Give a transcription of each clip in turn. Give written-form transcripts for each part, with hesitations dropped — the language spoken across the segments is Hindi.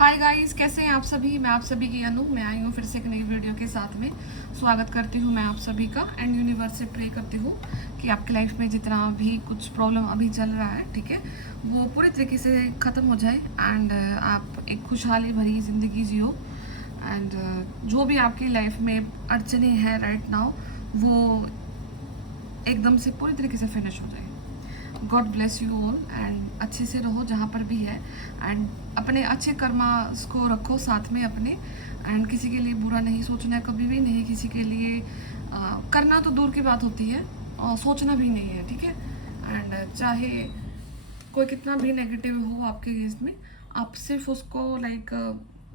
हाय गाइस, कैसे हैं आप सभी। मैं आप सभी की अनु, मैं आई हूँ फिर से एक नई वीडियो के साथ में। स्वागत करती हूँ मैं आप सभी का एंड यूनिवर्स से प्रे करती हूँ कि आपकी लाइफ में जितना भी कुछ प्रॉब्लम अभी चल रहा है, ठीक है, वो पूरी तरीके से ख़त्म हो जाए एंड आप एक खुशहाली भरी ज़िंदगी जियो। एंड जो भी आपकी लाइफ में अड़चने हैं राइट नाउ, वो एकदम से पूरी तरीके से फिनिश हो जाए। God bless you all and अच्छे से रहो जहाँ पर भी है एंड अपने अच्छे कर्मा को रखो साथ में अपने। एंड किसी के लिए बुरा नहीं सोचना है, कभी भी नहीं किसी के लिए करना तो दूर की बात होती है और सोचना भी नहीं है, ठीक है। एंड चाहे कोई कितना भी नेगेटिव हो आपके अगेंस्ट में, आप सिर्फ उसको लाइक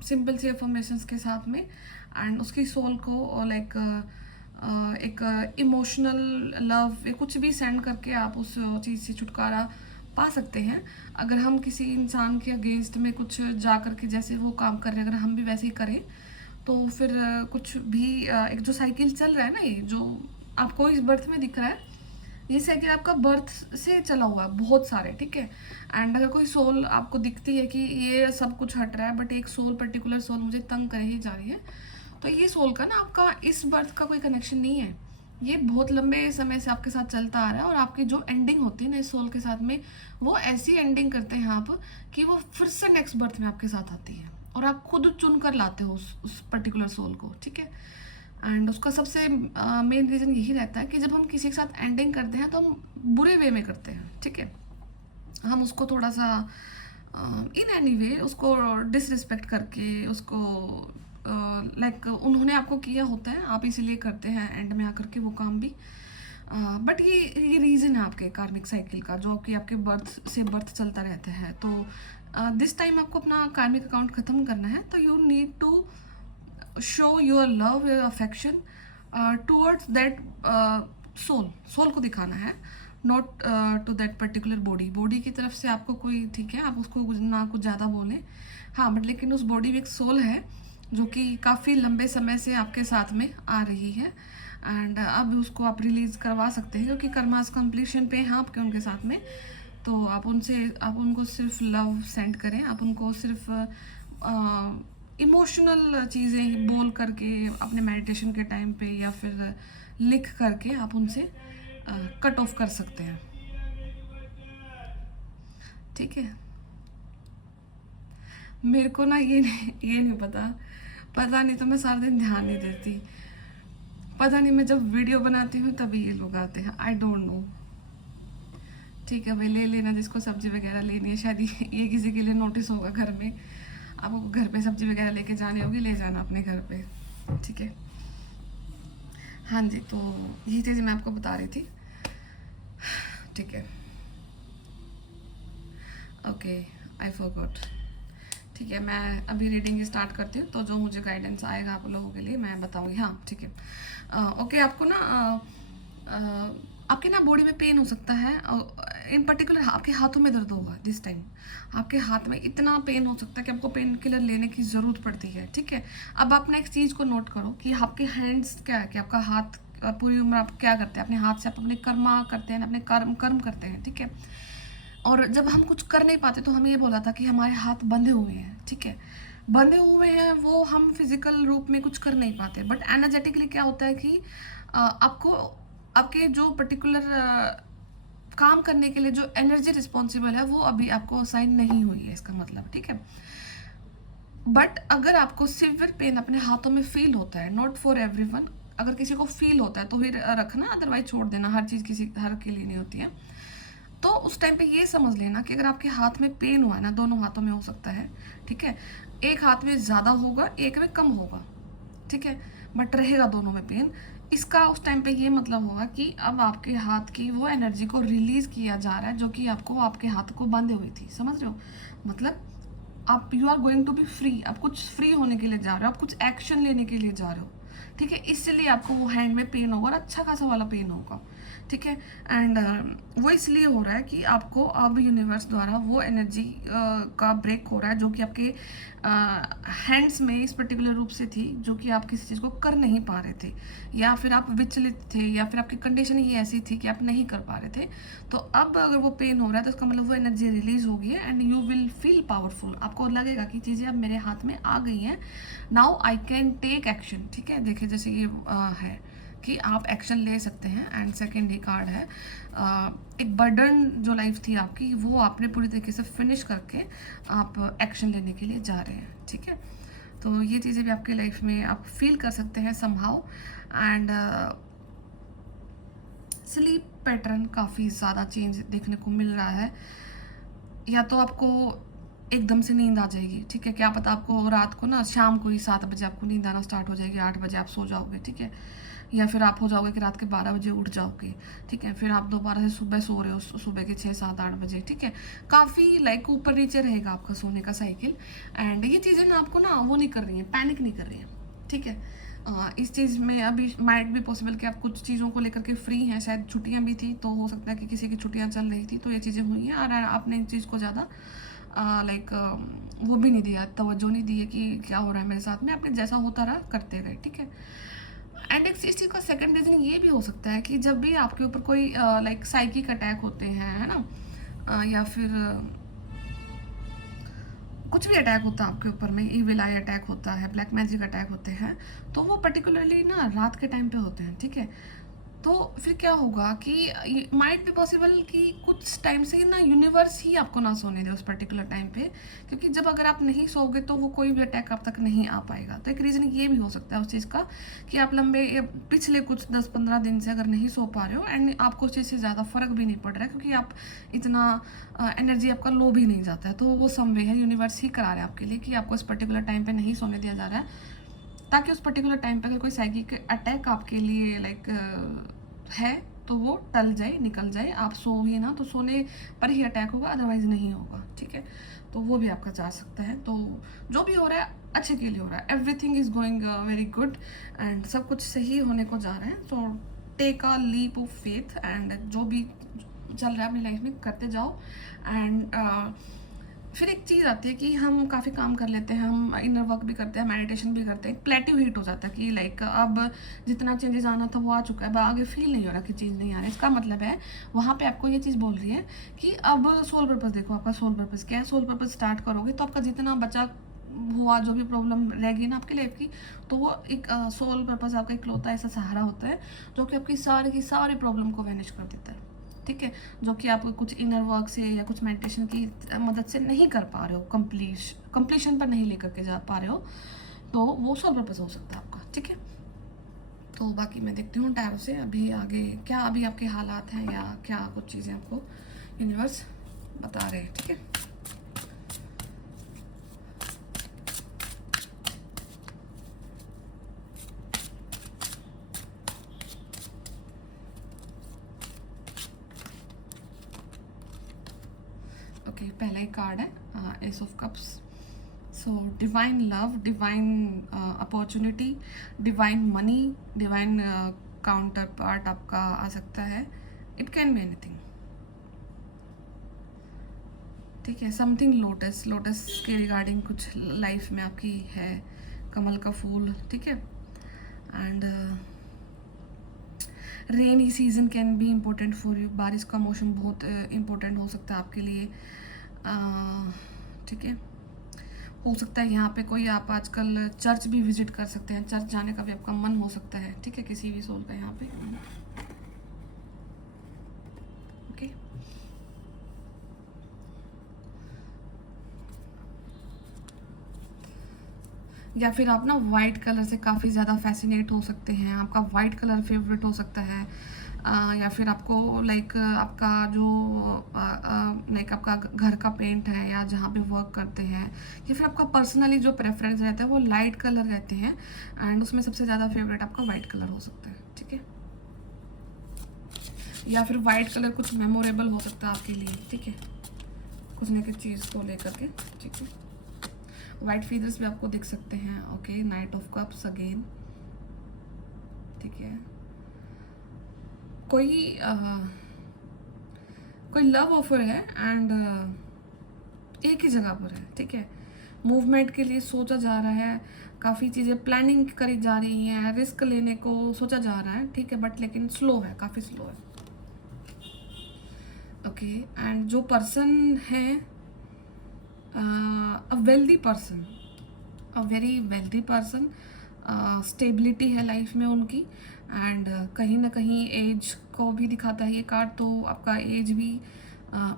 सिंपल सी अफर्मेशंस के साथ में एंड उसकी सोल को और लाइक एक इमोशनल लव या कुछ भी सेंड करके आप उस चीज़ से छुटकारा पा सकते हैं। अगर हम किसी इंसान के अगेंस्ट में कुछ जा कर के जैसे वो काम कर रहे हैं, अगर हम भी वैसे ही करें तो फिर कुछ भी एक जो साइकिल चल रहा है ना, ये जो आपको इस बर्थ में दिख रहा है, ये साइकिल आपका बर्थ से चला हुआ है बहुत सारे, ठीक है। एंड अगर कोई सोल आपको दिखती है कि ये सब कुछ हट रहा है बट एक सोल, पर्टिकुलर सोल मुझे तंग करे ही जा रही है, तो ये सोल का ना आपका इस बर्थ का कोई कनेक्शन नहीं है। ये बहुत लंबे समय से आपके साथ चलता आ रहा है और आपकी जो एंडिंग होती है ना इस सोल के साथ में, वो ऐसी एंडिंग करते हैं आप कि वो फिर से नेक्स्ट बर्थ में आपके साथ आती है और आप खुद चुन कर लाते हो उस पर्टिकुलर सोल को, ठीक है। एंड उसका सबसे मेन रीज़न यही रहता है कि जब हम किसी के साथ एंडिंग करते हैं तो हम बुरे वे में करते हैं, ठीक है। हम उसको थोड़ा सा इन एनी वे उसको डिसरिस्पेक्ट करके उसको लाइक उन्होंने आपको किया होता है, आप इसीलिए करते हैं एंड में आकर के वो काम भी। बट ये रीज़न है आपके कार्मिक साइकिल का, जो कि आपके बर्थ से बर्थ चलता रहता है। तो दिस टाइम आपको अपना कार्मिक अकाउंट ख़त्म करना है, तो you need to show your love, your affection towards that soul को दिखाना है, not to that particular body की तरफ से आपको कोई, ठीक है, आप उसको ना कुछ ज़्यादा बोलें, हाँ, बट लेकिन उस बॉडी में एक सोल है जो कि काफ़ी लंबे समय से आपके साथ में आ रही है एंड अब उसको आप रिलीज़ करवा सकते हैं क्योंकि कर्मास कंप्लीशन पे हैं आपके उनके साथ में। तो आप उनको सिर्फ लव सेंड करें, आप उनको सिर्फ इमोशनल चीज़ें बोल करके अपने मेडिटेशन के टाइम पे या फिर लिख करके आप उनसे कट ऑफ कर सकते हैं, ठीक है। मेरे को ना ये नहीं पता नहीं, तो मैं सारा दिन ध्यान नहीं देती, पता नहीं मैं जब वीडियो बनाती हूँ तभी ये लोग आते हैं, आई डोंट नो। ठीक है भाई, ले लेना जिसको सब्जी वगैरह लेनी है, शायद ये किसी के लिए नोटिस होगा घर में, आपको घर पे सब्जी वगैरह लेके जानी होगी, ले जाना अपने घर पे, ठीक है। हाँ जी, तो यही चीज़ मैं आपको बता रही थी, ठीक है। ओके, आई फॉरगॉट, ठीक है। मैं अभी रीडिंग स्टार्ट करती हूँ, तो जो मुझे गाइडेंस आएगा आप लोगों के लिए मैं बताऊँगी, हाँ, ठीक है। ओके, आपको ना आपके ना बॉडी में पेन हो सकता है, इन पर्टिकुलर आपके हाथों में दर्द होगा दिस टाइम, आपके हाथ में इतना पेन हो सकता है कि आपको पेन किलर लेने की ज़रूरत पड़ती है, ठीक है। अब आप ना एक चीज़ को नोट करो कि आपके हैंड्स क्या है, कि आपका हाथ पूरी उम्र आप क्या करते हैं, अपने हाथ से आप अपने कर्मा करते हैं, अपने कर्म करते हैं, ठीक है। और जब हम कुछ कर नहीं पाते तो हमें ये बोला था कि हमारे हाथ बंधे हुए हैं, ठीक है, बंधे हुए हैं, वो हम फिजिकल रूप में कुछ कर नहीं पाते, बट एनर्जेटिकली क्या होता है कि आपको आपके जो पर्टिकुलर काम करने के लिए जो एनर्जी रिस्पॉन्सिबल है वो अभी आपको असाइन नहीं हुई है, इसका मतलब, ठीक है। बट अगर आपको सिवियर पेन अपने हाथों में फील होता है, नॉट फॉर एवरीवन, अगर किसी को फील होता है तो फिर रखना, अदरवाइज छोड़ देना, हर चीज़ किसी हर के लिए नहीं होती है। तो उस टाइम पे ये समझ लेना कि अगर आपके हाथ में पेन हुआ है ना, दोनों हाथों में हो सकता है, ठीक है, एक हाथ में ज़्यादा होगा, एक में कम होगा, ठीक है, बट रहेगा दोनों में पेन। इसका उस टाइम पे ये मतलब होगा कि अब आपके हाथ की वो एनर्जी को रिलीज़ किया जा रहा है जो कि आपको आपके हाथ को बांधे हुई थी, समझ रहे हो, मतलब आप you are going to be free, आप कुछ फ्री होने के लिए जा रहे हो, आप कुछ एक्शन लेने के लिए जा रहे हो, ठीक है, इसलिए आपको वो हैंड में पेन होगा और अच्छा खासा वाला पेन होगा। ठीक है। एंड वो इसलिए हो रहा है कि आपको अब यूनिवर्स द्वारा वो एनर्जी का ब्रेक हो रहा है जो कि आपके हैंड्स में इस पर्टिकुलर रूप से थी, जो कि आप किसी चीज़ को कर नहीं पा रहे थे, या फिर आप विचलित थे, या फिर आपकी कंडीशन ही ऐसी थी कि आप नहीं कर पा रहे थे। तो अब अगर वो पेन हो रहा है तो इसका मतलब वो एनर्जी रिलीज होगी है and you will feel powerful. आपको लगेगा कि चीज़ें अब मेरे हाथ में आ गई हैं, now I can take action. ठीक है, देखिए जैसे ये है कि आप एक्शन ले सकते हैं। एंड सेकेंड ही कार्ड है एक बर्डन जो लाइफ थी आपकी, वो आपने पूरी तरीके से फिनिश करके आप एक्शन लेने के लिए जा रहे हैं। ठीक है, तो ये चीज़ें भी आपकी लाइफ में आप फील कर सकते हैं समहाउ। एंड स्लीप पैटर्न काफ़ी ज़्यादा चेंज देखने को मिल रहा है, या तो आपको एकदम से नींद आ जाएगी। ठीक है, क्या पता आपको रात को ना शाम को ही 7 बजे आपको नींद आना स्टार्ट हो जाएगी, 8 बजे आप सो जाओगे। ठीक है, या फिर आप हो जाओगे कि रात के 12 बजे उठ जाओगे। ठीक है, फिर आप दोबारा से सुबह सो रहे हो सुबह के 6, 7, 8 बजे। ठीक है, काफ़ी लाइक ऊपर नीचे रहेगा आपका सोने का साइकिल। एंड ये चीज़ें ना आपको ना वो नहीं कर रही हैं, पैनिक नहीं कर रही हैं। ठीक है, इस चीज़ में अभी माइट भी पॉसिबल कि आप कुछ चीज़ों को लेकर के फ्री हैं, शायद छुट्टियां भी थी तो हो सकता है कि किसी की छुट्टियां चल रही थी तो ये चीज़ें हुई हैं, और आपने इन चीज़ को ज़्यादा लाइक वो भी नहीं दिया, तवज्जो नहीं दी है कि क्या हो रहा है मेरे साथ में। आपने जैसा होता रहा करते गए। ठीक है, एंड इस चीज़ का सेकंड रीज़न ये भी हो सकता है कि जब भी आपके ऊपर कोई लाइक साइकिक अटैक होते हैं, है ना, या फिर कुछ भी अटैक होता है आपके ऊपर में, ईविल आई अटैक होता है, ब्लैक मैजिक अटैक होते हैं, तो वो पर्टिकुलरली ना रात के टाइम पे होते हैं। ठीक है, तो फिर क्या होगा कि माइट भी पॉसिबल कि कुछ टाइम से ना यूनिवर्स ही आपको ना सोने दे उस पर्टिकुलर टाइम पे, क्योंकि जब अगर आप नहीं सोओगे तो वो कोई भी अटैक आप तक नहीं आ पाएगा। तो एक रीज़न ये भी हो सकता है उस चीज़ का कि आप लंबे पिछले कुछ 10-15 दिन से अगर नहीं सो पा रहे हो, एंड आपको उस चीज़ से ज़्यादा फर्क भी नहीं पड़ रहा है क्योंकि आप इतना एनर्जी आपका लो भी नहीं जाता है। तो वो समवे है, यूनिवर्स ही करा रहा है आपके लिए कि आपको इस पर्टिकुलर टाइम पर नहीं सोने दिया जा रहा है, ताकि उस पर्टिकुलर टाइम पे अगर कोई साइकिक अटैक आपके लिए लाइक है तो वो टल जाए, निकल जाए। आप सो ही ना तो सोने पर ही अटैक होगा, अदरवाइज नहीं होगा। ठीक है, तो वो भी आपका जा सकता है। तो जो भी हो रहा है अच्छे के लिए हो रहा है, everything is going very good and सब कुछ सही होने को जा रहा है। So take a leap of faith and जो भी चल रहा है अपनी लाइफ में करते जाओ। एंड फिर एक चीज़ आती है कि हम काफ़ी काम कर लेते हैं, हम इनर वर्क भी करते हैं, मेडिटेशन भी करते हैं, प्लेटिव हीट हो जाता है कि लाइक अब जितना चेंजेस आना था वो आ चुका है, अब आगे फील नहीं हो रहा कि चेंज नहीं आ रहा है। इसका मतलब है वहाँ पे आपको ये चीज़ बोल रही है कि अब सोल पर्पस देखो, आपका सोल पर्पस क्या है। सोल पर्पस स्टार्ट करोगे तो आपका जितना बचा हुआ जो भी प्रॉब्लम रहेगी ना आपकी लाइफ की, तो वो एक सोल पर्पस आपका इकलौता ऐसा सहारा होता है जो कि आपकी सारी की सारी प्रॉब्लम को वैनिश कर देता है। ठीक है, जो कि आप कुछ इनर वर्क से या कुछ मेडिटेशन की मदद से नहीं कर पा रहे हो, कंप्लीशन पर नहीं लेकर के जा पा रहे हो, तो वो सोल पर्पस हो सकता है आपका। ठीक है, तो बाकी मैं देखती हूँ टैरो से अभी आगे क्या अभी आपके हालात हैं या क्या कुछ चीज़ें आपको यूनिवर्स बता रहे हैं। ठीक है, ओके, पहला ही कार्ड है S of cups. So divine love, divine opportunity, divine money, divine counter part आपका आ सकता है। It can be anything. ठीक है, समथिंग लोटस, लोटस के रिगार्डिंग कुछ लाइफ में आपकी है, कमल का फूल। ठीक है, and rainy season can be important for you, बारिश का मौसम बहुत इम्पोर्टेंट हो सकता है आपके लिए। ठीक है, हो सकता है यहाँ पे कोई आप आजकल चर्च भी विजिट कर सकते हैं, चर्च जाने का भी आपका मन हो सकता है। ठीक है, किसी भी सोल का यहाँ पे। ओके, या फिर आप ना वाइट कलर से काफ़ी ज़्यादा फैसिनेट हो सकते हैं, आपका वाइट कलर फेवरेट हो सकता है। या फिर आपको लाइक आपका जो लाइक आपका घर का पेंट है या जहाँ पे वर्क करते हैं, या फिर आपका पर्सनली जो प्रेफरेंस रहता है वो लाइट कलर रहते हैं, एंड उसमें सबसे ज़्यादा फेवरेट आपका वाइट कलर हो सकता है। ठीक है, या फिर वाइट कलर कुछ मेमोरेबल हो सकता है आपके लिए। ठीक है, कुछ न कुछ चीज़ को लेकर के। ठीक है, वाइट फीदर्स भी आपको दिख सकते हैं। Okay, knight of cups again. ठीक है, कोई कोई लव ऑफर है एंड एक ही जगह पर है, ठीक है। मूवमेंट के लिए सोचा जा रहा है, काफ़ी चीज़ें प्लानिंग करी जा रही हैं, रिस्क लेने को सोचा जा रहा है, ठीक है, बट लेकिन स्लो है, काफ़ी स्लो है। ओके, एंड जो पर्सन है a wealthy person, a very wealthy person, stability है लाइफ में उनकी, एंड कहीं ना कहीं एज को भी दिखाता है ये कार्ड। तो आपका एज भी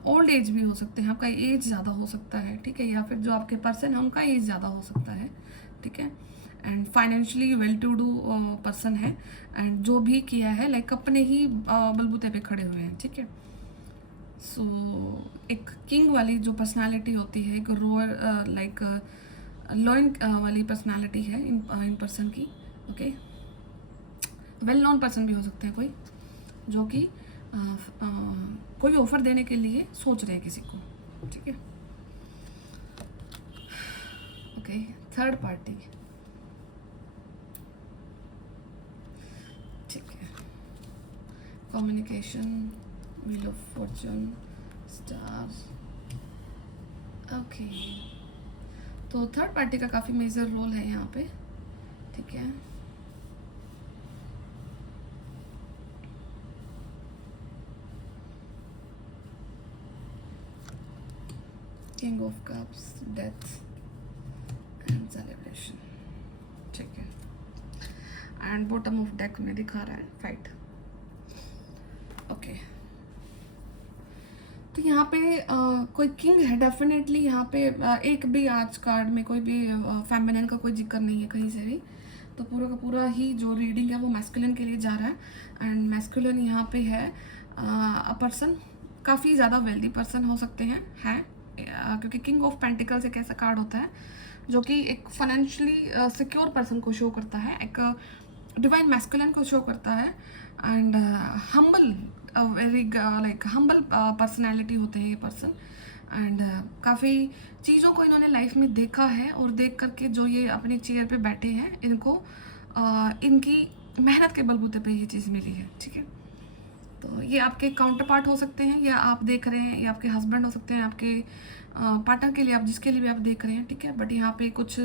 ओल्ड एज भी हो सकते हैं, आपका एज ज़्यादा हो सकता है, ठीक है, या फिर जो आपके पर्सन है उनका एज ज़्यादा हो सकता है, ठीक है। And financially well to do person है, एंड जो भी किया है लाइक अपने ही बलबूते पे खड़े हुए हैं, ठीक है। सो एक किंग वाली जो पर्सनालिटी होती है, एक रोअर लाइक लॉइन वाली पर्सनालिटी है इन पर्सन की। ओके, वेल नोन पर्सन भी हो सकते हैं कोई, जो कि कोई ऑफर देने के लिए सोच रहे हैं किसी को, ठीक है। ओके, थर्ड पार्टी, ठीक है। Communication, wheel of Fortune, star. Okay, तो थर्ड पार्टी का काफ़ी मेजर रोल है यहाँ पे, ठीक है। King of cups, death and celebration, ठीक है। एंड बॉटम ऑफ डेक में दिखा रहा है फाइट। ओके, तो यहाँ पे कोई किंग है डेफिनेटली। यहाँ पे एक भी आज कार्ड में कोई भी फेमिनिन का कोई जिक्र नहीं है कहीं से भी, तो पूरा का पूरा ही जो रीडिंग है वो मैस्कुलिन के लिए जा रहा है। एंड मैस्कुलिन यहाँ पे है अ पर्सन, काफ़ी ज़्यादा वेल्दी पर्सन हो सकते हैं क्योंकि किंग ऑफ पेंटिकल्स एक ऐसा कार्ड होता है जो कि एक फाइनेंशियली सिक्योर पर्सन को शो करता है, एक डिवाइन मैस्कुलिन को शो करता है, and humble, very like humble personality होते हैं ये पर्सन। एंड काफ़ी चीज़ों को इन्होंने लाइफ में देखा है, और देख करके जो ये अपनी चेयर पे बैठे हैं, इनको इनकी मेहनत के बलबूते पे ये चीज़ मिली है, ठीक है। तो ये आपके काउंटर पार्ट हो सकते हैं, या आप देख रहे हैं, या आपके हस्बैंड हो सकते हैं, आपके पार्टनर के लिए, आप जिसके लिए भी आप देख रहे हैं, ठीक है। बट यहाँ पे कुछ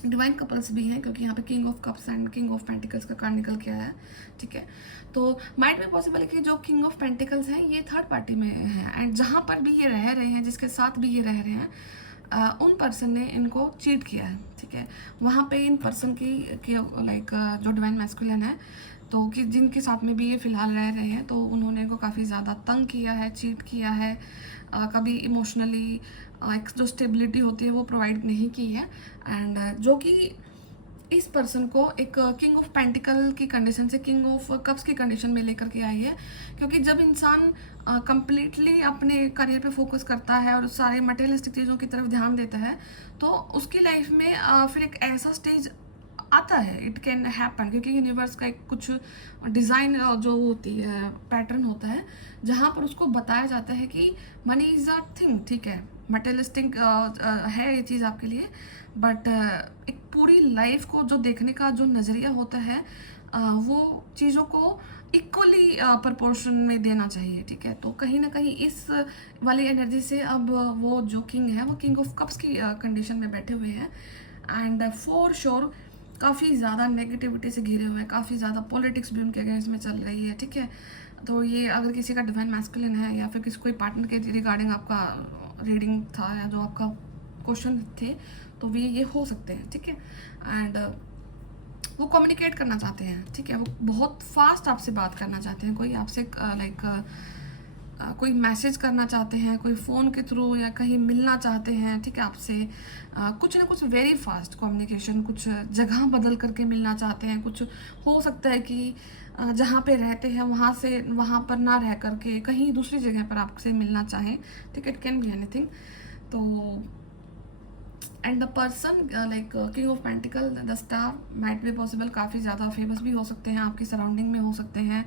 डिवाइन कपल्स भी हैं, क्योंकि यहाँ पे king of cups and king of pentacles का कार्ड निकल के आया है, ठीक है। तो माइट में पॉसिबल है कि जो किंग ऑफ पेंटिकल्स हैं ये थर्ड पार्टी में है, एंड जहाँ पर भी ये रह रहे हैं, जिसके साथ भी ये रह रहे हैं, उन पर्सन ने इनको चीट किया है, ठीक है। वहाँ पे इन पर्सन की लाइक जो डिवाइन मैस्कुलिन है, तो कि जिनके साथ में भी ये फ़िलहाल रह रहे हैं, तो उन्होंने इनको काफ़ी ज़्यादा तंग किया है, चीट किया है, कभी इमोशनली एक जो स्टेबिलिटी होती है वो प्रोवाइड नहीं की है। एंड जो कि इस पर्सन को एक किंग ऑफ पेंटिकल की कंडीशन से किंग ऑफ कप्स की कंडीशन में लेकर के आई है, क्योंकि जब इंसान कंप्लीटली अपने करियर पे फोकस करता है और सारे मटेरियलिस्टिक चीज़ों की तरफ ध्यान देता है, तो उसकी लाइफ में फिर एक ऐसा स्टेज आता है, इट कैन हैपन, क्योंकि यूनिवर्स का एक कुछ डिज़ाइन जो होती है, पैटर्न होता है, जहाँ पर उसको बताया जाता है कि मनी इज़ अ थिंग, ठीक है, मटेरियलिस्टिक है ये चीज़ आपके लिए, बट एक पूरी लाइफ को जो देखने का जो नज़रिया होता है, वो चीज़ों को इक्वली प्रपोर्शन में देना चाहिए, ठीक है। तो कहीं ना कहीं इस वाली एनर्जी से अब वो जो किंग है वो किंग ऑफ कप्स की कंडीशन में बैठे हुए हैं, एंड फॉर श्योर काफ़ी ज़्यादा नेगेटिविटी से घिरे हुए हैं, काफ़ी ज़्यादा पॉलिटिक्स भी उनके अगेंस्ट में चल रही है, ठीक है। तो ये अगर किसी का डिवाइन मैस्कुलिन है, या फिर किसी कोई पार्टनर के रिगार्डिंग आपका रीडिंग था, या जो आपका क्वेश्चन थे, तो ये हो सकते हैं, ठीक है। एंड वो कम्युनिकेट करना चाहते हैं, ठीक है, वो बहुत फास्ट आपसे बात करना चाहते हैं, कोई आपसे लाइक कोई मैसेज करना चाहते हैं, कोई फ़ोन के थ्रू या कहीं मिलना चाहते हैं, ठीक है, आपसे कुछ ना कुछ वेरी फास्ट कम्युनिकेशन, कुछ जगह बदल करके मिलना चाहते हैं, कुछ हो सकता है कि जहाँ पे रहते हैं वहाँ से वहाँ पर ना रह करके कहीं दूसरी जगह पर आपसे मिलना चाहें, ठीक है, इट कैन बी एनीथिंग। तो and the person like king of pentacle, the star, might be possible काफ़ी ज़्यादा फेमस भी हो सकते हैं, आपकी सराउंडिंग में हो सकते हैं,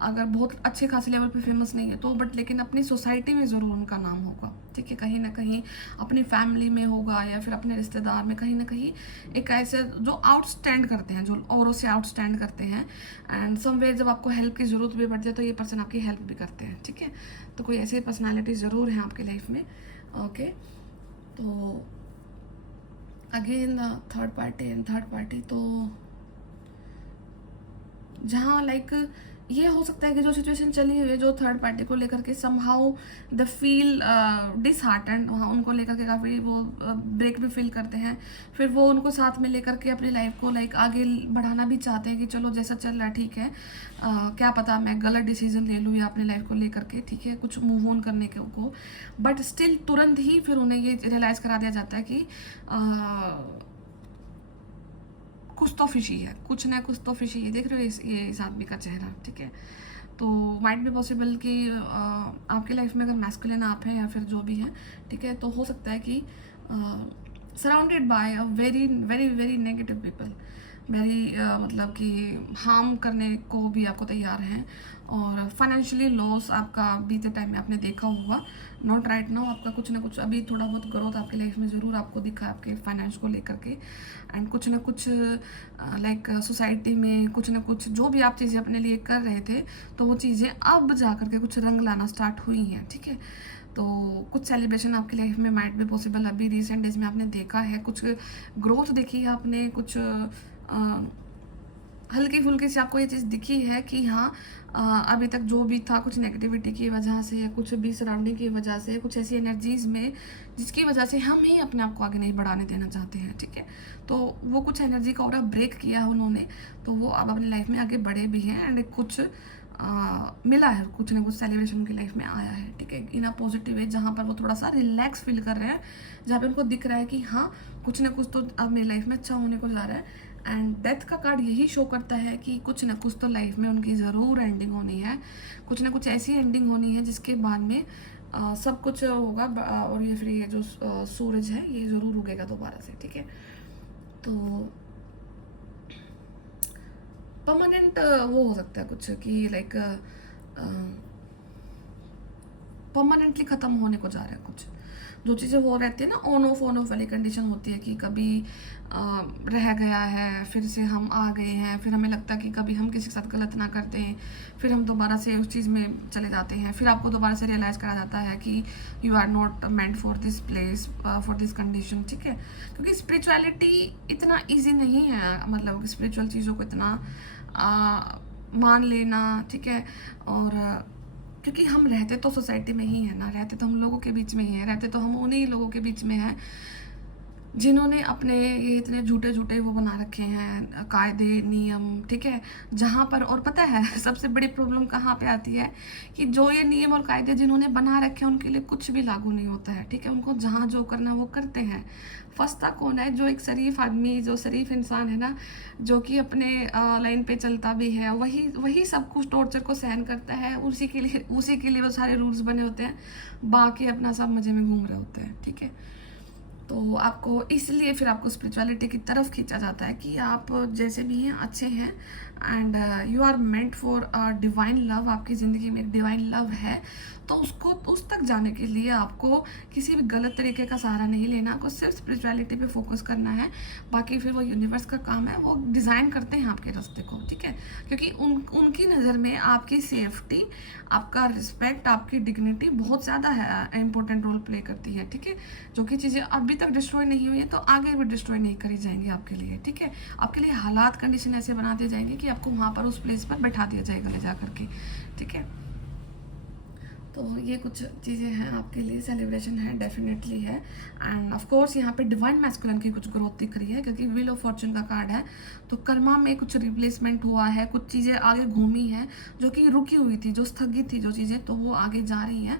अगर बहुत अच्छे खासे लेवल पे फेमस नहीं है तो, बट लेकिन अपनी सोसाइटी में ज़रूर उनका नाम होगा, ठीक है, कहीं ना कहीं अपनी फैमिली में होगा या फिर अपने रिश्तेदार में, कहीं ना कहीं एक ऐसे जो आउटस्टैंड करते हैं, जो औरों से आउटस्टैंड करते हैं, एंड समवेयर जब आपको हेल्प की ज़रूरत भी पड़ती है तो ये पर्सन आपकी हेल्प भी करते हैं, ठीक है। तो कोई ऐसी पर्सनैलिटी ज़रूर है आपकी लाइफ में, ओके। तो अगेन थर्ड पार्टी तो जहाँ लाइक ये हो सकता है कि जो सिचुएशन चली हुई है जो थर्ड पार्टी को लेकर के समहाउ द फील डिसहार्टेंड, वहाँ उनको लेकर के काफ़ी वो ब्रेक भी फील करते हैं, फिर वो उनको साथ में लेकर के अपनी लाइफ को लाइक आगे बढ़ाना भी चाहते हैं कि चलो जैसा चल रहा है ठीक है, क्या पता मैं गलत डिसीजन ले लूँ या अपनी लाइफ को लेकर के, ठीक है, कुछ मूव ऑन करने के को, बट स्टिल तुरंत ही फिर उन्हें ये रियलाइज़ करा दिया जाता है कि कुछ तो फिशी है, कुछ ना कुछ तो फिशी है, देख रहे हो ये इस आदमी का चेहरा, ठीक है। तो माइट बी पॉसिबल कि आपकी लाइफ में अगर मैस्कुलिन आप हैं या फिर जो भी है, ठीक है, तो हो सकता है कि surrounded by a very very very negative people, very मतलब कि हार्म करने को भी आपको तैयार हैं, और फाइनेंशियली लॉस आपका बीते टाइम में आपने देखा होगा, नॉट राइट नाउ, आपका कुछ ना कुछ अभी थोड़ा बहुत ग्रोथ आपकी लाइफ में ज़रूर आपको दिखा है आपके फाइनेंस को लेकर के, एंड कुछ ना कुछ लाइक सोसाइटी में कुछ ना कुछ जो भी आप चीज़ें अपने लिए कर रहे थे तो वो चीज़ें अब जा कर के कुछ रंग लाना स्टार्ट हुई हैं, ठीक है। तो कुछ सेलिब्रेशन आपकी लाइफ में माइट भी पॉसिबल अभी रिसेंट डेज में आपने देखा है, कुछ ग्रोथ देखी है आपने, कुछ हल्की फुल्की सी आपको ये चीज़ दिखी है कि हाँ अभी तक जो भी था कुछ नेगेटिविटी की वजह से, कुछ भी सराउंडिंग की वजह से, कुछ ऐसी एनर्जीज़ में जिसकी वजह से हम ही अपने आप को आगे नहीं बढ़ाने देना चाहते हैं, ठीक है। तो वो कुछ एनर्जी का और ब्रेक किया उन्होंने, तो वो अब अपनी लाइफ में आगे बढ़े भी हैं, एंड कुछ मिला है, कुछ ना कुछ सेलिब्रेशन उनकी लाइफ में आया है, ठीक है, इन अ पॉजिटिव वे, जहाँ पर वो थोड़ा सा रिलैक्स फील कर रहे हैं, जहाँ पे उनको दिख रहा है कि हाँ कुछ ना कुछ तो अब मेरी लाइफ में अच्छा होने को जा रहा है। एंड डेथ का कार्ड यही शो करता है कि कुछ ना कुछ तो लाइफ में उनकी ज़रूर एंडिंग होनी है, कुछ ना कुछ ऐसी एंडिंग होनी है जिसके बाद में सब कुछ होगा, और ये फिर ये जो सूरज है ये ज़रूर उगेगा दोबारा से, ठीक है। तो परमानेंट वो हो सकता है कुछ कि लाइक परमानेंटली ख़त्म होने को जा रहा है, कुछ जो चीज़ें वो रहती है ना ऑन ऑफ वाली कंडीशन होती है कि कभी रह गया है, फिर से हम आ गए हैं, फिर हमें लगता है कि कभी हम किसी के साथ गलत ना करते हैं, फिर हम दोबारा से उस चीज़ में चले जाते हैं, फिर आपको दोबारा से रियलाइज़ करा जाता है कि you are not meant for this place, for this condition, ठीक है। क्योंकि स्पिरिचुअलिटी इतना ईजी नहीं है, मतलब स्पिरिचुअल चीज़ों को इतना मान लेना, ठीक है। और क्योंकि हम रहते तो सोसाइटी में ही है ना, रहते तो हम लोगों के बीच में ही है, रहते तो हम उन्हीं लोगों के बीच में हैं जिन्होंने अपने ये इतने झूठे झूठे वो बना रखे हैं कायदे नियम, ठीक है, जहाँ पर, और पता है सबसे बड़ी प्रॉब्लम कहाँ पे आती है कि जो ये नियम और कायदे जिन्होंने बना रखे हैं उनके लिए कुछ भी लागू नहीं होता है, ठीक है, उनको जहाँ जो करना वो करते हैं। फंसता कौन है? जो एक शरीफ आदमी, जो शरीफ इंसान है ना, जो कि अपने लाइन पे चलता भी है, वही वही सब कुछ टॉर्चर को सहन करता है, उसी के लिए वो सारे रूल्स बने होते हैं, बाकी अपना सब मज़े में घूम रहे होते हैं, ठीक है। तो आपको इसलिए फिर आपको स्पिरिचुअलिटी की तरफ खींचा जाता है कि आप जैसे भी हैं अच्छे हैं, and you are meant for divine love, आपकी ज़िंदगी में डिवाइन लव है, तो उसको उस तक जाने के लिए आपको किसी भी गलत तरीके का सहारा नहीं लेना, आपको सिर्फ स्पिरिचुअलिटी पे फोकस करना है, बाकी फिर वो यूनिवर्स का काम है, वो डिज़ाइन करते हैं आपके रास्ते को, ठीक है। क्योंकि उनकी नज़र में आपकी सेफ्टी, आपका रिस्पेक्ट, आपकी डिग्निटी बहुत ज़्यादा इंपॉर्टेंट रोल प्ले करती है, ठीक है। जो कि चीज़ें अभी तक डिस्ट्रॉय नहीं हुई है तो आगे भी डिस्ट्रॉय नहीं करी जाएंगी आपके लिए, ठीक है। आपके लिए हालात कंडीशन ऐसे बना दिए जाएंगे कि आपको वहाँ पर उस प्लेस पर बैठा दिया जाएगा ले जा करके, ठीक है। तो ये कुछ चीज़ें हैं आपके लिए, सेलिब्रेशन है, डेफिनेटली है। एंड ऑफ कोर्स यहाँ पे डिवाइन मैस्कुलिन की कुछ ग्रोथ दिख रही है क्योंकि व्हील ऑफ फॉर्चून का कार्ड है, तो कर्मा में कुछ रिप्लेसमेंट हुआ है, कुछ चीज़ें आगे घूमी हैं जो कि रुकी हुई थी, जो स्थगित थी जो चीज़ें, तो वो आगे जा रही हैं।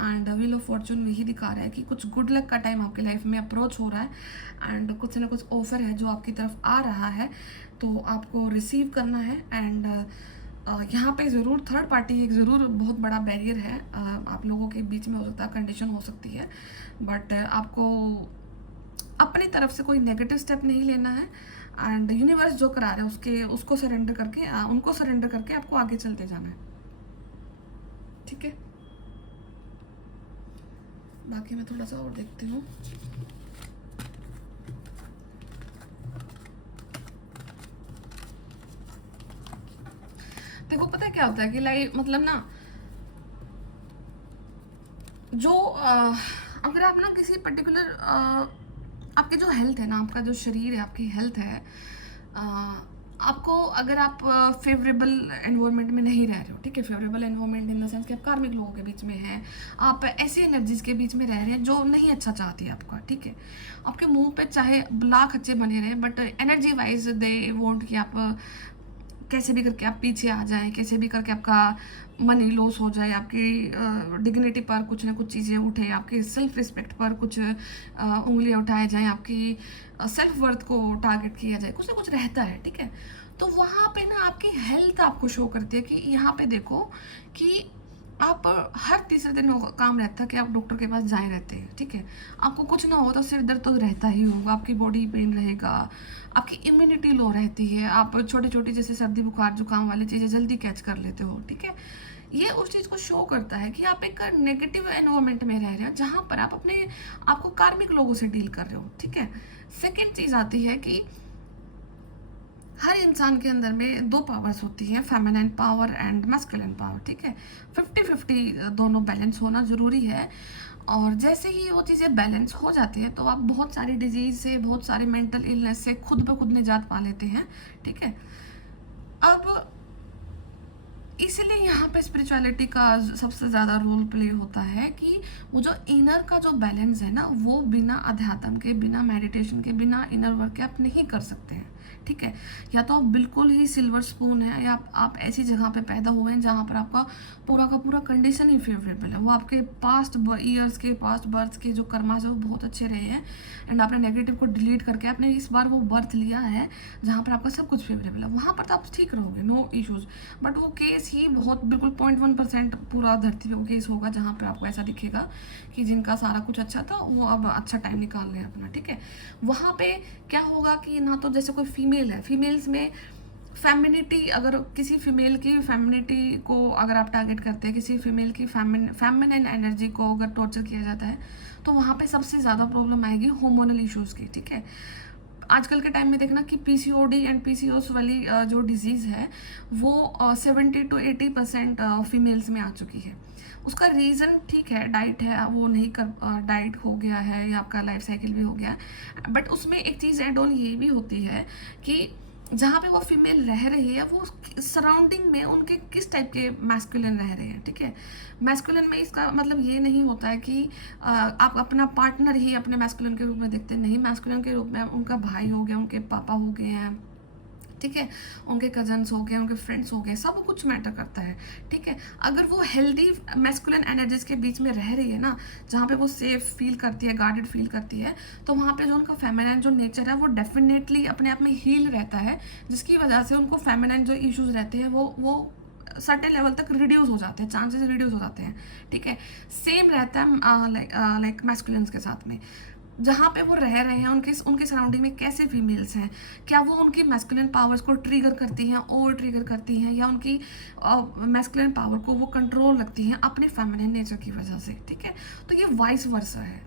एंड व्हील ऑफ फॉर्चून यही दिखा रहा है कि कुछ गुड लक का टाइम आपकी लाइफ में अप्रोच हो रहा है, एंड कुछ ना कुछ ऑफर है जो आपकी तरफ आ रहा है, तो आपको रिसीव करना है। एंड यहाँ पे ज़रूर थर्ड पार्टी एक ज़रूर बहुत बड़ा बैरियर है, आप लोगों के बीच में हो सकता है, कंडीशन हो सकती है, बट आपको अपनी तरफ से कोई नेगेटिव स्टेप नहीं लेना है, एंड यूनिवर्स जो करा रहा है उसको सरेंडर करके उनको सरेंडर करके आपको आगे चलते जाना है, ठीक है। बाकी मैं थोड़ा सा और देखती हूँ। देखो पता है क्या होता है कि लाइक मतलब ना जो अगर आप ना किसी पर्टिकुलर आपके जो हेल्थ है ना, आपका जो शरीर है, आपकी हेल्थ है, आपको अगर आप फेवरेबल एनवायरनमेंट में नहीं रह रहे हो, ठीक है, favourable environment in the sense कि आप कार्मिक लोगों के बीच में हैं, आप ऐसी एनर्जीज के बीच में रह रहे हैं जो नहीं अच्छा चाहती है आपका, ठीक है। आपके मुंह पे चाहे ब्लॉक अच्छे बने रहे, but energy wise they want कि आप कैसे भी करके आप पीछे आ जाएं, कैसे भी करके आपका मनी लॉस हो जाए, आपकी डिग्निटी पर कुछ ना कुछ चीज़ें उठे, आपके सेल्फ रिस्पेक्ट पर कुछ उंगलियां उठाए जाएं, आपकी सेल्फ वर्थ को टारगेट किया जाए, कुछ ना कुछ रहता है, ठीक है। तो वहाँ पे ना आपकी हेल्थ आपको शो करती है कि यहाँ पे देखो कि आप हर तीसरे दिन काम रहता है कि आप डॉक्टर के पास जाए रहते हैं, ठीक है। आपको कुछ ना हो तो सिर दर्द तो रहता ही होगा, आपकी बॉडी पेन रहेगा, आपकी इम्यूनिटी लो रहती है, आप छोटे छोटे जैसे सर्दी बुखार जुकाम वाली चीज़ें जल्दी कैच कर लेते हो, ठीक है। ये उस चीज़ को शो करता है कि आप एक नेगेटिव एनवायरनमेंट में रह रहे हो जहाँ पर आप आपको कार्मिक लोगों से डील कर रहे हो, ठीक है। सेकेंड चीज़ आती है कि हर इंसान के अंदर में दो पावर्स होती हैं, feminine power and masculine power, ठीक है। 50-50 दोनों बैलेंस होना ज़रूरी है, और जैसे ही वो चीज़ें बैलेंस हो जाती हैं तो आप बहुत सारी डिजीज़ से, बहुत सारी मेंटल इलनेस से खुद ब खुद निजात पा लेते हैं, ठीक है। अब इसलिए यहाँ पे स्पिरिचुअलिटी का सबसे ज़्यादा रोल प्ले होता है कि वो जो इनर का जो बैलेंस है ना, वो बिना अध्यात्म के, बिना मेडिटेशन के, बिना इनर वर्क के आप नहीं कर सकते हैं, ठीक है। या तो आप बिल्कुल ही सिल्वर स्पून है, या आप ऐसी जगह पे पैदा हुए हैं जहाँ पर आपका पूरा का पूरा कंडीशन ही फेवरेबल है, वो आपके पास्ट ईयर्स के, पास्ट बर्थ के जो कर्मास है वो बहुत अच्छे रहे हैं, एंड आपने नेगेटिव को डिलीट करके आपने इस बार वो बर्थ लिया है जहाँ पर आपका सब कुछ फेवरेबल है, वहाँ पर तो आप ठीक रहोगे, नो इश्यूज। बट वो केस ही बहुत बिल्कुल 0.1% पूरा धरती पे वो केस होगा जहाँ पर आपको ऐसा दिखेगा कि जिनका सारा कुछ अच्छा था वो अब अच्छा टाइम निकाल रहे हैं अपना, ठीक है। वहाँ पे क्या होगा कि ना तो जैसे कोई फीमेल है, फीमेल्स में फेमिनिटी, अगर किसी फीमेल की फेमिनिटी को अगर आप टारगेट करते हैं, किसी फीमेल की फेमिनिन एनर्जी को अगर टॉर्चर किया जाता है, तो वहाँ पे सबसे ज़्यादा प्रॉब्लम आएगी हार्मोनल इश्यूज़ की, ठीक है। आजकल के टाइम में देखना कि पीसीओडी एंड पीसीओएस वाली जो डिजीज़ है वो 70 to 80% फीमेल्स में आ चुकी है। उसका रीज़न ठीक है, डाइट है, वो नहीं कर डाइट हो गया है या आपका लाइफ साइकिल भी हो गया है, बट उसमें एक चीज़ एड ऑन ये भी होती है कि जहाँ पे वो फीमेल रह रही है वो सराउंडिंग में उनके किस टाइप के मैस्कुलिन रह रहे हैं, ठीक है। मैस्कुलिन में इसका मतलब ये नहीं होता है कि आप अपना पार्टनर ही अपने मैस्कुलिन के रूप में देखते हैं, नहीं, मैस्कुलिन के रूप में उनका भाई हो गया, उनके पापा हो गए हैं, ठीक है, उनके कजन्स हो गए, उनके फ्रेंड्स हो गए, सब कुछ मैटर करता है, ठीक है। अगर वो हेल्दी मैस्कुलिन एनर्जीज के बीच में रह रही है ना, जहाँ पे वो सेफ फील करती है, गार्डेड फील करती है, तो वहाँ पे जो उनका फेमिनिन जो नेचर है वो डेफिनेटली अपने आप में हील रहता है, जिसकी वजह से उनको फेमिनिन जो इश्यूज रहते हैं वो सर्टेन लेवल तक रिड्यूस हो जाते हैं, चांसेस रिड्यूस हो जाते हैं, ठीक है। सेम रहता है लाइक मैस्कुलिन्स के साथ में, जहाँ पे वो रह रहे हैं उनके सराउंडिंग में कैसे फीमेल्स हैं, क्या वो उनकी मैस्कुलिन पावर्स को ट्रिगर करती हैं, ओवर ट्रिगर करती हैं, या उनकी मैस्कुलिन पावर को वो कंट्रोल रखती हैं अपने फेमिनिन नेचर की वजह से, ठीक है। तो ये वाइस वर्सा है,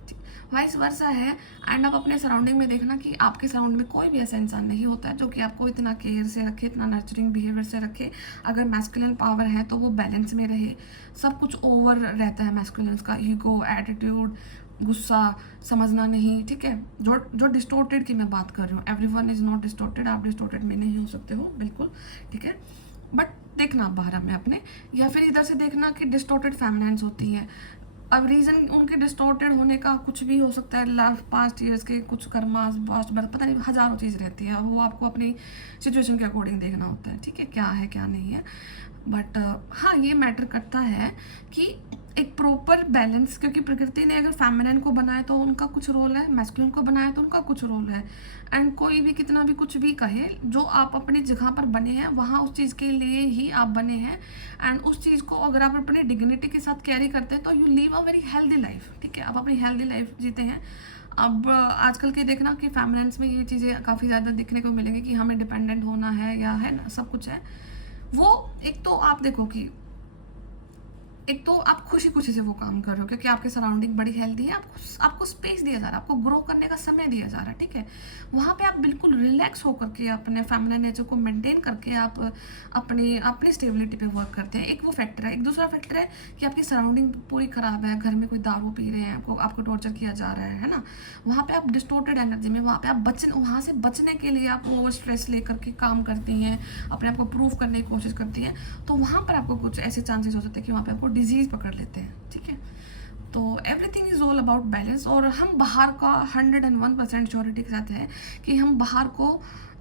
वाइस वर्सा है। एंड आप अपने सराउंडिंग में देखना कि आपके सराउंडिंग में कोई भी ऐसा इंसान नहीं होता है जो कि आपको इतना केयर से रखे, इतना नर्चरिंग बिहेवियर से रखे। अगर मैस्कुलिन पावर है तो वो बैलेंस में रहे, सब कुछ ओवर रहता है मैस्कुलिन्स का, ईगो, एटीट्यूड, गुस्सा, समझना नहीं, ठीक है। जो डिस्टोर्टेड की मैं बात कर रही हूँ, एवरीवन इज नॉट डिस्टोर्टेड, आप डिस्टोर्टेड में नहीं हो सकते हो बिल्कुल, ठीक है। बट देखना बाहर में अपने, या फिर इधर से देखना कि डिस्टोर्टेड फेमिनिन्स होती हैं। अब रीज़न उनके डिस्टोर्टेड होने का कुछ भी हो सकता है, लास्ट पास्ट ईयर्स के कुछ कर्मास, पास्ट बर्थ, पता नहीं हज़ारों चीज़ रहती है, वो आपको अपनी सिचुएशन के अकॉर्डिंग देखना होता है, ठीक है, क्या है क्या नहीं है। बट हाँ, ये मैटर करता है कि एक प्रॉपर बैलेंस, क्योंकि प्रकृति ने अगर फेमिनिन को बनाया तो उनका कुछ रोल है, मैस्कुलिन को बनाया तो उनका कुछ रोल है। एंड कोई भी कितना भी कुछ भी कहे, जो आप अपनी जगह पर बने हैं वहाँ उस चीज़ के लिए ही आप बने हैं, एंड उस चीज़ को अगर आप अपनी डिग्निटी के साथ कैरी करते हैं तो you leave a very healthy life, ठीक है। आप अपनी हेल्दी लाइफ जीते हैं, अब आजकल के देखना कि फैमिलीज में ये चीज़ें काफ़ी ज़्यादा दिखने को मिलेंगी कि हमें डिपेंडेंट होना है या है ना, सब कुछ है। वो एक तो आप देखो कि एक तो आप खुशी खुशी से वो काम कर रहे हो क्योंकि आपके सराउंडिंग बड़ी हेल्दी है, आपको स्पेस दिया जा रहा है, आपको ग्रो करने का समय दिया जा रहा है, ठीक है। वहाँ पे आप बिल्कुल रिलैक्स होकर के अपने फैमिली नेचर को मेंटेन करके आप अपनी अपनी स्टेबिलिटी पे वर्क करते हैं। एक वो फैक्टर है। एक दूसरा फैक्टर है कि आपकी सराउंडिंग पूरी खराब है, घर में कोई दारू पी रहे हैं, आपको टॉर्चर किया जा रहा है ना। वहाँ पे आप डिस्टोर्टेड एनर्जी में, वहाँ पे आप वहाँ से बचने के लिए आप ओवर स्ट्रेस लेकर के काम करती हैं, अपने आप को प्रूव करने की कोशिश करती हैं, तो वहाँ पर आपको कुछ ऐसे चांसेस हो सकते हैं कि वहाँ पे आपको डिजीज़ पकड़ लेते हैं, ठीक है। तो everything is all about balance. और हम बाहर का 101% श्योरिटी के साथ है कि हम बाहर को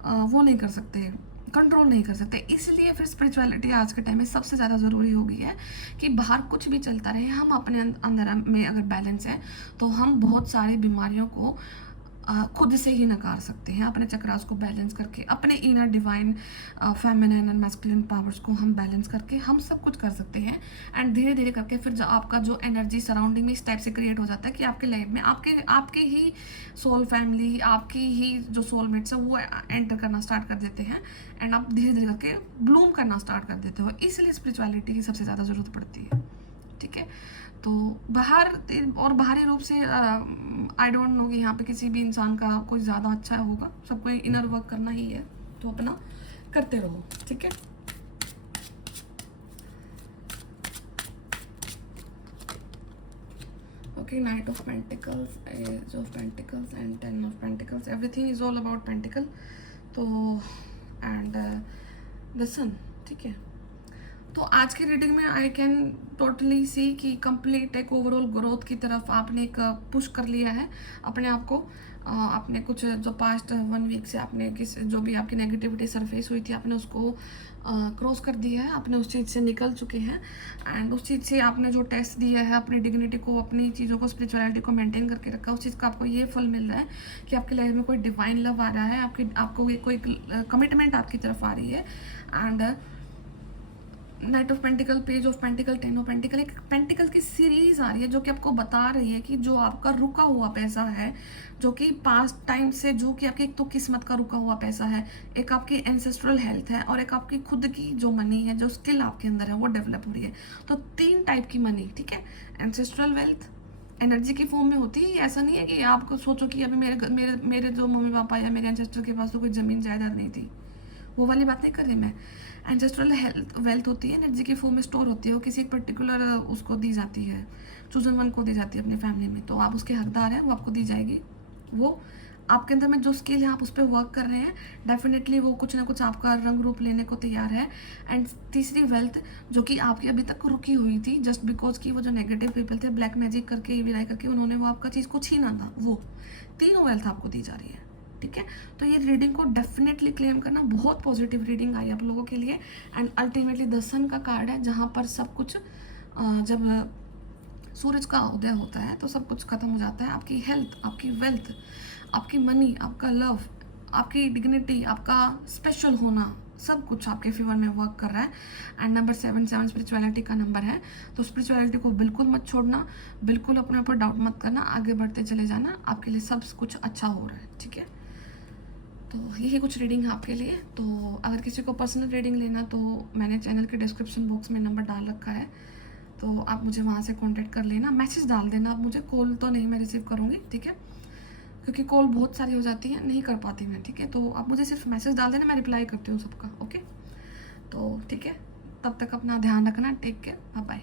वो नहीं कर सकते, कंट्रोल नहीं कर सकते। इसलिए फिर स्पिरिचुअलिटी आज के टाइम में सबसे ज़्यादा ज़रूरी हो गई है कि बाहर कुछ भी चलता रहे, हम अपने अंदर में अगर बैलेंस है तो हम बहुत सारी बीमारियों को खुद से ही नकार सकते हैं। अपने चक्रास को बैलेंस करके, अपने inner divine feminine and masculine powers को हम बैलेंस करके हम सब कुछ कर सकते हैं। एंड धीरे धीरे करके फिर आपका जो एनर्जी सराउंडिंग में इस टाइप से क्रिएट हो जाता है कि आपके लाइफ में आपके ही सोल फैमिली, आपकी ही जो सोलमेट्स है वो एंटर करना स्टार्ट कर देते हैं एंड आप धीरे धीरे करके ब्लूम करना स्टार्ट कर देते हो। इसलिए स्पिरिचुअलिटी की सबसे ज़्यादा ज़रूरत पड़ती है, ठीक है। तो बाहर और बाहरी रूप से आई डोंट नो कि यहाँ पे किसी भी इंसान का कोई ज़्यादा अच्छा होगा, सबको इनर वर्क करना ही है, तो अपना करते रहो, ठीक है। Okay, knight of pentacles, ace of pentacles and 10 of pentacles, everything is all about pentacle. तो एंड द सन, ठीक है। तो आज की रीडिंग में आई कैन टोटली सी कि कंप्लीट एक ओवरऑल ग्रोथ की तरफ आपने एक पुश कर लिया है अपने आप को। आपने कुछ जो पास्ट 1 वीक से आपने जो भी आपकी नेगेटिविटी सरफेस हुई थी, आपने उसको क्रॉस कर दिया है, आपने उस चीज़ से निकल चुके हैं। एंड उस चीज़ से आपने जो टेस्ट दिया है, अपनी डिग्निटी को, अपनी चीज़ों को, स्पिरिचुअलिटी को मेंटेन करके रखा, उस चीज़ का आपको ये फल मिल रहा है कि आपकी लाइफ में कोई डिवाइन लव आ रहा है, आपको कोई कमिटमेंट आपकी तरफ आ रही है। And night of pentacle, page of pentacle, 10 of pentacle, एक पेंटिकल की सीरीज आ रही है जो कि आपको बता रही है कि जो आपका रुका हुआ पैसा है, जो कि पास्ट टाइम से, जो कि आपकी एक तो किस्मत का रुका हुआ पैसा है, एक आपकी एंसेस्ट्रल हेल्थ है और एक आपकी खुद की जो मनी है, जो स्किल आपके अंदर है वो डेवलप हो रही है। तो 3 टाइप की मनी, ठीक है। एंसेस्ट्रल वेल्थ एनर्जी की फॉर्म में होती है। ऐसा नहीं है कि आपको सोचो कि अभी मेरे जो मम्मी पापा या मेरे एंसेस्टर के पास तो कोई ज़मीन जायदाद नहीं थी, वो वाली बात नहीं कर रही मैं। एंसेस्ट्रल हेल्थ वेल्थ होती है, एनर्जी की फॉर्म में स्टोर होती है, वो किसी एक पर्टिकुलर उसको दी जाती है, चूजन वन को दी जाती है अपनी फैमिली में, तो आप उसके हकदार हैं, वो आपको दी जाएगी। वो आपके अंदर में जो स्किल है आप उस पर वर्क कर रहे हैं, डेफिनेटली वो कुछ ना कुछ आपका रंग रूप लेने को तैयार है। एंड तीसरी वेल्थ जो कि आपकी अभी तक रुकी हुई थी, जस्ट बिकॉज कि वो जो नेगेटिव पीपल थे, ब्लैक मैजिक करके, विलाई करके, उन्होंने वो आपका चीज़ को छीना था, वो तीनों वेल्थ आपको दी जा रही है, ठीक है। तो ये रीडिंग को डेफिनेटली क्लेम करना, बहुत पॉजिटिव रीडिंग आई आप लोगों के लिए। एंड अल्टीमेटली द सन का कार्ड है, जहाँ पर सब कुछ जब सूरज का उदय होता है तो सब कुछ खत्म हो जाता है। आपकी हेल्थ, आपकी वेल्थ, आपकी मनी, आपका लव, आपकी डिग्निटी, आपका स्पेशल होना, सब कुछ आपके फेवर में वर्क कर रहा है। एंड नंबर 7 स्पिरिचुअलिटी का नंबर है, तो स्पिरिचुअलिटी को बिल्कुल मत छोड़ना, बिल्कुल अपने ऊपर डाउट मत करना, आगे बढ़ते चले जाना, आपके लिए सब कुछ अच्छा हो रहा है, ठीक है। तो यही कुछ रीडिंग है आपके लिए। तो अगर किसी को पर्सनल रीडिंग लेना तो मैंने चैनल के डिस्क्रिप्शन बॉक्स में नंबर डाल रखा है, तो आप मुझे वहाँ से कांटेक्ट कर लेना, मैसेज डाल देना आप मुझे, कॉल तो नहीं मैं रिसीव करूँगी, ठीक है, क्योंकि कॉल बहुत सारी हो जाती है, नहीं कर पाती मैं, ठीक है। तो आप मुझे सिर्फ मैसेज डाल देना, मैं रिप्लाई करती हूँ सबका, ओके। तो ठीक है, तब तक अपना ध्यान रखना, टेक केयर, बाय बाय।